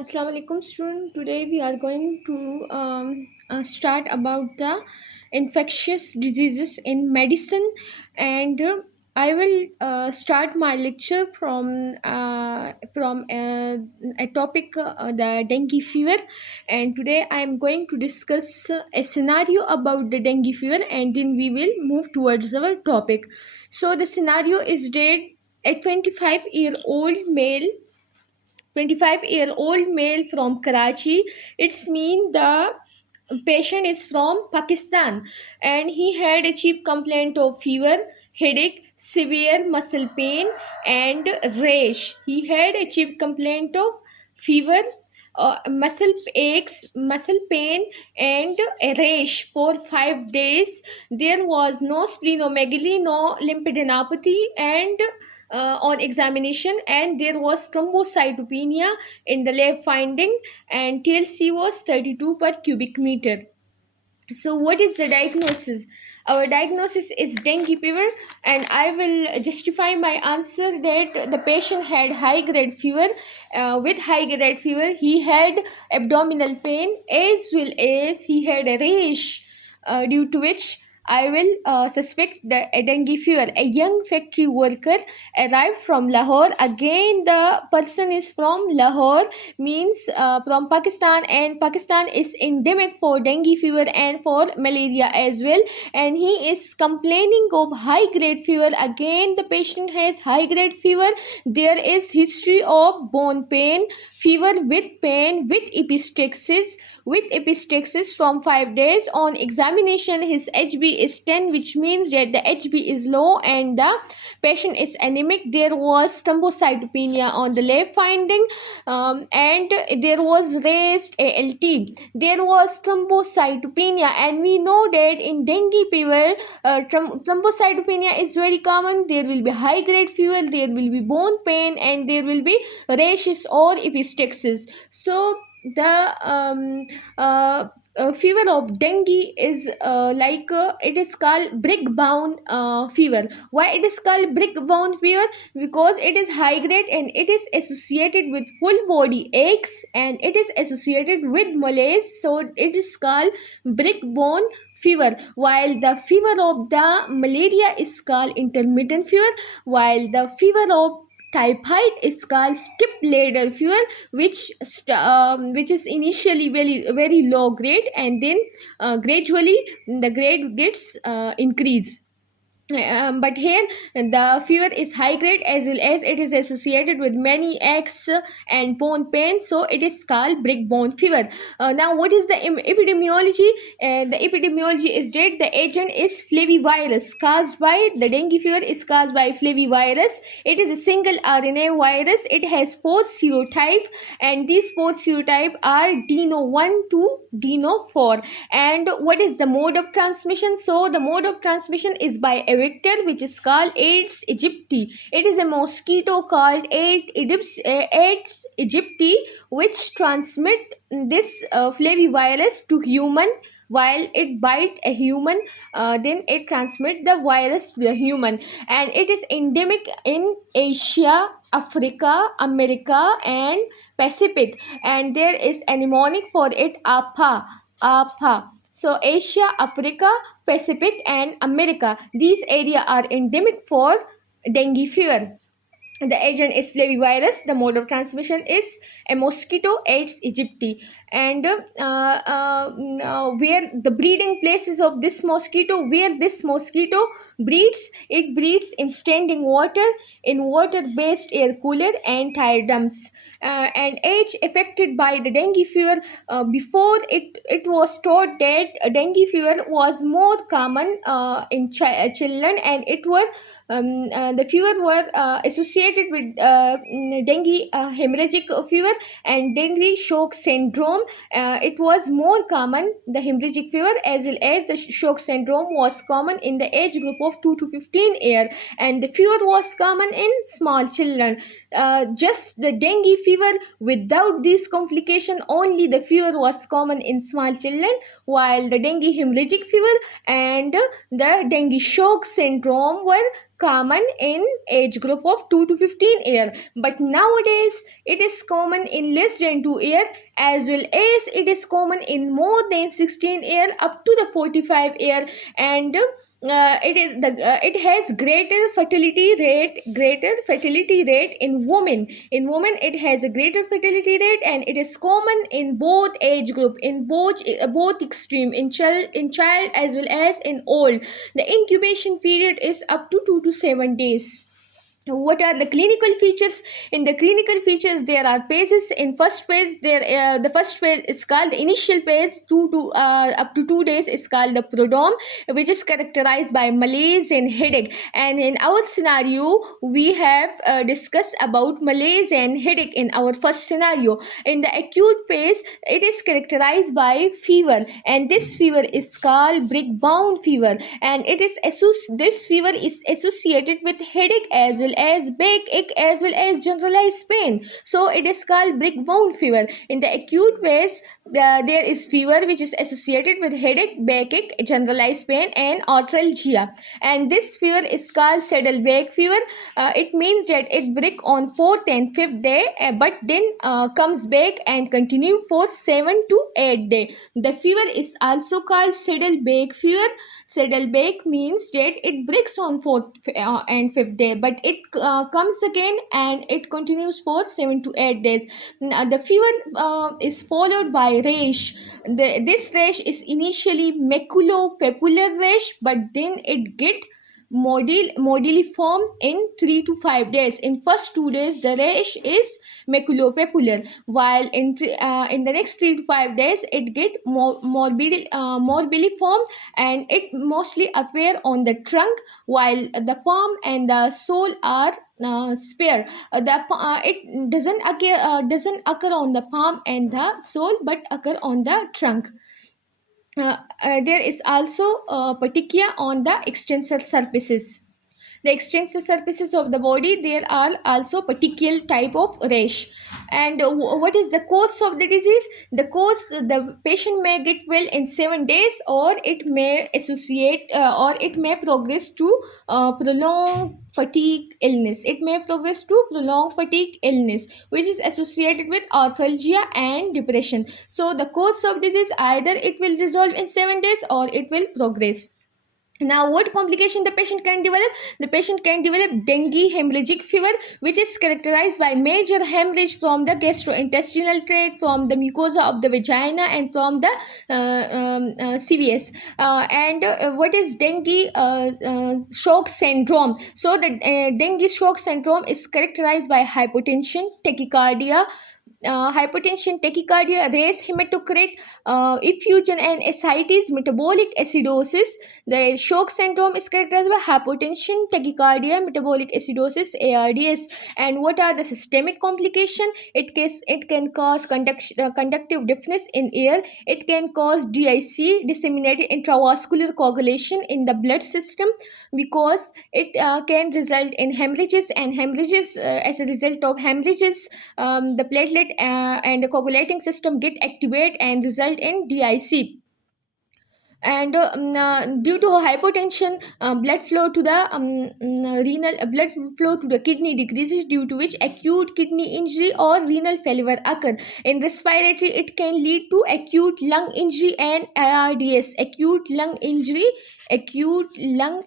Assalamu alaikum student. Today we are going to start about the infectious diseases in medicine, and I will start my lecture from a topic, the dengue fever. And today I am going to discuss a scenario about the dengue fever, and then we will move towards our topic. So the scenario is that a 25-year-old male from Karachi. It's mean the patient is from Pakistan, and he had a cheap complaint of fever, headache, severe muscle pain, and rash. He had a cheap complaint of fever, muscle aches, muscle pain, and a rash for 5 days. There was no splenomegaly, no lymphadenopathy, and on examination, and there was thrombocytopenia in the lab finding, and TLC was 32 per cubic meter. So what is the diagnosis? Our diagnosis is dengue fever, and I will justify my answer that the patient had high grade fever. With high grade fever, he had abdominal pain as well as he had a rash, due to which I will suspect the a dengue fever. A young factory worker arrived from Lahore. Again, the person is from Lahore, means from Pakistan, and Pakistan is endemic for dengue fever and for malaria as well. And he is complaining of high grade fever. Again, the patient has high grade fever. There is history of bone pain, fever with pain, with epistaxis from 5 days. On examination, his HB is 10, which means that the HB is low and the patient is anemic. There was thrombocytopenia on the lab finding, and there was raised ALT. There was thrombocytopenia, and we know that in dengue fever, thrombocytopenia is very common. There will be high grade fever, there will be bone pain, and there will be rashes or epistaxis. So the fever of dengue is it is called brick bound fever. Why it is called brick bound fever? Because it is high grade and it is associated with full body aches, and it is associated with malaise, so it is called brick bone fever. While the fever of the malaria is called intermittent fever, while the fever of typhoid is called step ladder fever, which is initially very low grade, and then gradually the grade gets increased. But here the fever is high grade, as well as it is associated with many aches and bone pain, so it is called brick bone fever. Now what is the epidemiology? The epidemiology is that the agent is flavivirus. Caused by the dengue fever is caused by flavivirus. It is a single RNA virus. It has four serotypes, and these four serotypes are DNO1 to DNO4. And what is the mode of transmission? So the mode of transmission is by a vector, which is called Aedes aegypti. It is a mosquito called Aedes aegypti, which transmit this flavivirus to human. While it bite a human, then it transmit the virus to the human, and it is endemic in Asia, Africa, America, and Pacific. And there is a mnemonic for it, APA. So Asia, Africa, Pacific, and America, these areas are endemic for dengue fever. The agent is flavivirus. The mode of transmission is a mosquito, Aedes aegypti. And where the breeding places of this mosquito, where this mosquito breeds, it breeds in standing water, in water based air cooler, and tire dumps. And age affected by the dengue fever, before it was thought that dengue fever was more common in children, and it was the fever were associated with dengue hemorrhagic fever and dengue shock syndrome. It was more common, the hemorrhagic fever as well as the shock syndrome was common in the age group of 2 to 15 year, and the fever was common in small children. Just the dengue fever without this complication, only the fever was common in small children, while the dengue hemorrhagic fever and the dengue shock syndrome were common in age group of 2 to 15 year, but nowadays it is common in less than 2 year, as well as it is common in more than 16 year up to the 45 year. And it has greater fertility rate in women. In women it has a greater fertility rate, and it is common in both age group, in both extreme, in child as well as in old. The incubation period is up to 2 to 7 days. What are the clinical features? In the clinical features, there are phases. In first phase, the first phase is called the initial phase, 2 to up to 2 days, is called the prodrome, which is characterized by malaise and headache. And in our scenario, we have discussed about malaise and headache in our first scenario. In the acute phase, it is characterized by fever, and this fever is called brick-bound fever, and this fever is associated with headache as well as backache as well as generalized pain. So it is called brick-bound fever. In the acute phase, there is fever which is associated with headache, backache, generalized pain, and arthralgia. And this fever is called saddleback fever. It means that it break on 4th and 5th day, but then comes back and continue for 7 to 8 day. The fever is also called saddleback fever. Saddleback means that it breaks on 4th and 5th day, but it comes again and it continues for 7 to 8 days. The fever is followed by rash. This rash is initially maculopapular rash, but then it get modiliform in 3 to 5 days. In first 2 days, the rash is maculopapular, while in the next 3 to 5 days, it get morbilliform, and it mostly appear on the trunk, while the palm and the sole are spare. It doesn't occur on the palm and the sole, but occur on the trunk. There is also petechia on the extensor surfaces. The extensor surfaces of the body, there are also particular type of rash. And what is the cause of the disease? The patient may get well in 7 days, or it may progress to prolonged fatigue illness. It may progress to prolonged fatigue illness, which is associated with arthralgia and depression. So the course of disease, either it will resolve in 7 days or it will progress. Now, what complication the patient can develop? The patient can develop dengue hemorrhagic fever, which is characterized by major hemorrhage from the gastrointestinal tract, from the mucosa of the vagina, and from the CVS. And what is dengue shock syndrome? So the dengue shock syndrome is characterized by hypotension, tachycardia, raised hematocrit, effusion, and ascites, metabolic acidosis. The shock syndrome is characterized by hypotension, tachycardia, metabolic acidosis, ARDS. And what are the systemic complications? It can cause conductive deafness in ear. It can cause DIC, disseminated intravascular coagulation in the blood system, because it can result in hemorrhages, and hemorrhages, as a result of hemorrhages, the platelet and the coagulating system get activated and result in DIC. And due to hypotension, blood flow to the kidney decreases, due to which acute kidney injury or renal failure occur. In respiratory, it can lead to acute lung injury and ARDS. Acute lung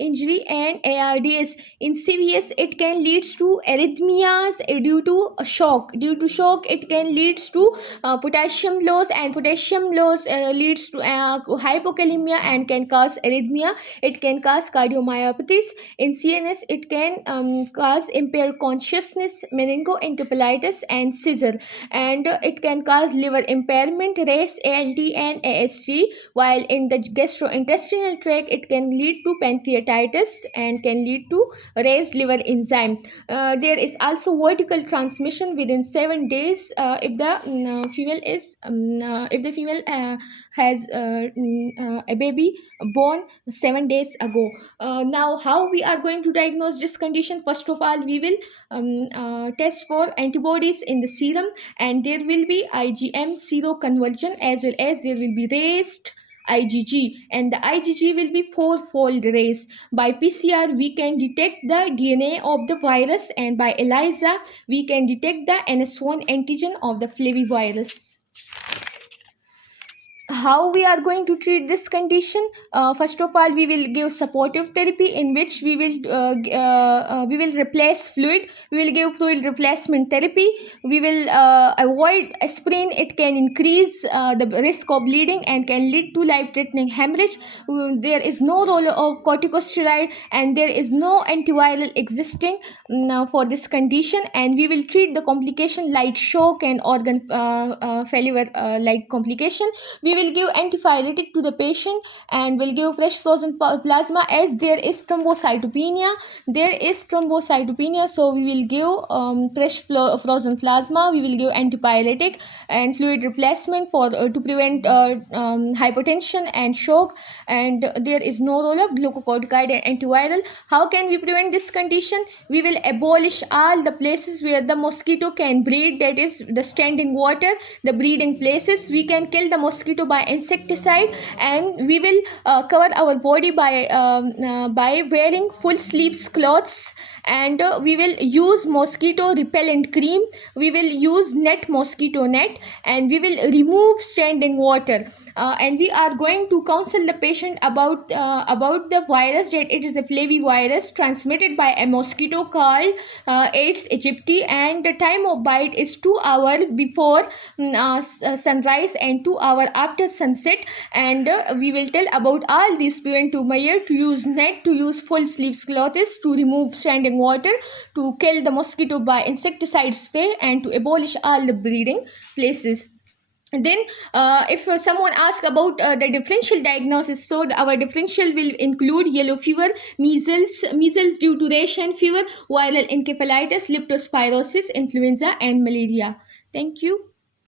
injury and ARDS. In CVS, it can lead to arrhythmias due to shock. It can lead to potassium loss, and potassium loss leads to hypokalemia and can cause arrhythmia. It can cause cardiomyopathies. In CNS, it can cause impaired consciousness, meningoencephalitis, and seizure. And it can cause liver impairment, race, ALT, and AST. While in the gastrointestinal tract, it can lead to pancreatitis and can lead to raised liver enzyme. There is also vertical transmission within 7 days if the female has a baby born 7 days ago. Now, how we are going to diagnose this condition? First of all, we will test for antibodies in the serum, and there will be IgM seroconversion, as well as there will be raised IgG, and the IgG will be fourfold raised. By PCR, we can detect the DNA of the virus, and by ELISA, we can detect the NS1 antigen of the flavivirus. How we are going to treat this condition? First of all, we will give supportive therapy, in which we will replace fluid. We will give fluid replacement therapy. We will avoid aspirin. It can increase the risk of bleeding and can lead to life threatening hemorrhage. There is no role of corticosteroid, and there is no antiviral existing for this condition, and we will treat the complication like shock and organ failure like complication. We will give antipyretic to the patient, and will give fresh frozen plasma, as there is thrombocytopenia. So we will give fresh frozen plasma. We will give antipyretic and fluid replacement for to prevent hypotension and shock, and there is no role of glucocorticoid and antiviral. How can we prevent this condition? We will abolish all the places where the mosquito can breed, that is the standing water, the breeding places. We can kill the mosquito by insecticide, and we will cover our body by wearing full sleeves clothes, and we will use mosquito repellent cream. We will use mosquito net, and we will remove standing water. And we are going to counsel the patient about the virus, that it is a flavivirus transmitted by a mosquito called Aedes aegypti, and the time of bite is 2 hours before sunrise and 2 hours after sunset. And we will tell about all these preventive measures: to use net, to use full sleeves clothes, to remove standing water, to kill the mosquito by insecticide spray, and to abolish all the breeding places. Then if someone asks about the differential diagnosis, so our differential will include yellow fever, measles due to rash and fever, viral encephalitis, leptospirosis, influenza, and malaria. Thank you.